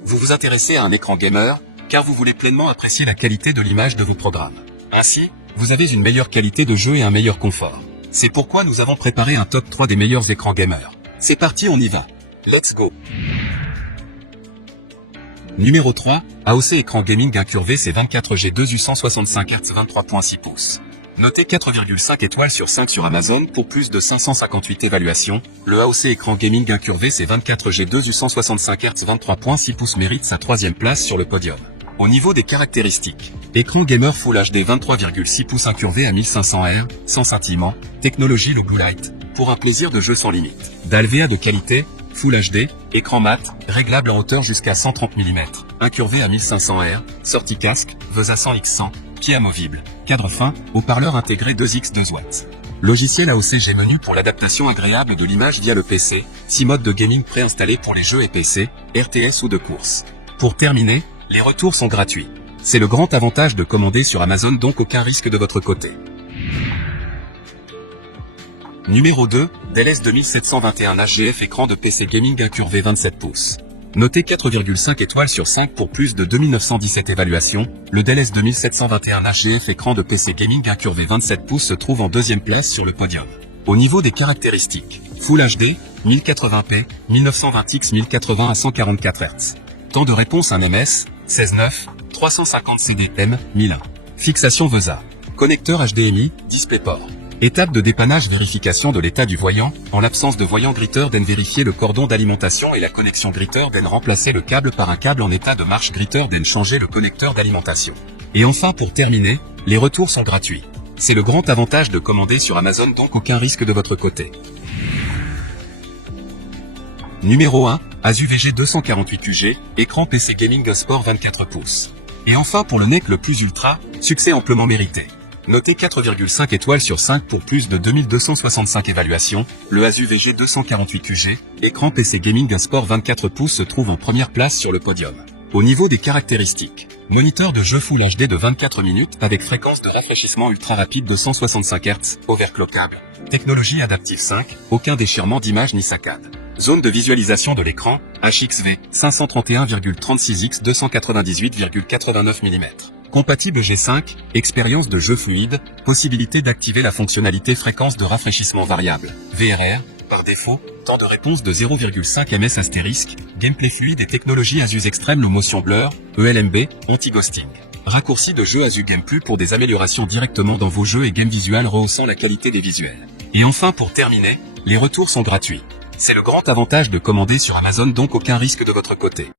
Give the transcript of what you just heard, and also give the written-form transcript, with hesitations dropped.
Vous vous intéressez à un écran gamer, car vous voulez pleinement apprécier la qualité de l'image de vos programmes. Ainsi, vous avez une meilleure qualité de jeu et un meilleur confort. C'est pourquoi nous avons préparé un top 3 des meilleurs écrans gamers. C'est parti, on y va. Let's go. Numéro 3, AOC écran gaming incurvé C24G2 U165 Hz 23.6 pouces. Noté 4,5 étoiles sur 5 sur Amazon pour plus de 558 évaluations, le AOC écran gaming incurvé C24G2 U165 Hz 23.6 pouces mérite sa troisième place sur le podium. Au niveau des caractéristiques, écran gamer Full HD 23,6 pouces incurvé à 1500 Hz, sans scintillement, technologie Low Blue Light, pour un plaisir de jeu sans limite. DALVA de qualité, Full HD, écran mat, réglable en hauteur jusqu'à 130 mm, incurvé à 1500 Hz, sortie casque, VESA 100X100, pied amovible, cadre fin, haut-parleur intégré 2x2 watts. Logiciel AOC menu pour l'adaptation agréable de l'image via le PC, 6 modes de gaming préinstallés pour les jeux et PC, RTS ou de course. Pour terminer, les retours sont gratuits. C'est le grand avantage de commander sur Amazon, donc aucun risque de votre côté. Numéro 2, Dell S2721 HGF écran de PC gaming incurvé 27 pouces. Noté 4,5 étoiles sur 5 pour plus de 2917 évaluations, le Dell S2721 HGF écran de PC gaming incurvé 27 pouces se trouve en deuxième place sur le podium. Au niveau des caractéristiques, Full HD, 1080p, 1920x 1080 à 144 Hz. Temps de réponse 1 ms, 16:9, 350 CDM, 1001. Fixation VESA. Connecteur HDMI, DisplayPort. Étape de dépannage, vérification de l'état du voyant. En l'absence de voyant Gritter-Den, vérifier le cordon d'alimentation et la connexion Gritter-Den, remplacer le câble par un câble en état de marche Gritter-Den, changer le connecteur d'alimentation. Et enfin, pour terminer, les retours sont gratuits. C'est le grand avantage de commander sur Amazon, donc aucun risque de votre côté. Numéro 1, Asus VG 248QG, écran PC Gaming Sport 24 pouces. Et enfin pour le NEC le plus ultra, succès amplement mérité. Noté 4,5 étoiles sur 5 pour plus de 2265 évaluations, le Asus VG 248QG, écran PC Gaming Sport 24 pouces se trouve en première place sur le podium. Au niveau des caractéristiques, moniteur de jeu Full HD de 24 minutes avec fréquence de rafraîchissement ultra rapide de 165 Hz, overclockable, technologie Adaptive 5, aucun déchirement d'image ni saccade. Zone de visualisation de l'écran, HXV, 531,36x 298,89 mm. Compatible G5, expérience de jeu fluide, possibilité d'activer la fonctionnalité fréquence de rafraîchissement variable, VRR, par défaut, temps de réponse de 0,5 ms astérisque, gameplay fluide et technologie Asus Extreme Low Motion Blur, ELMB, anti-ghosting. Raccourci de jeu Asus Game Plus pour des améliorations directement dans vos jeux et game visual rehaussant la qualité des visuels. Et enfin pour terminer, les retours sont gratuits. C'est le grand avantage de commander sur Amazon, donc aucun risque de votre côté.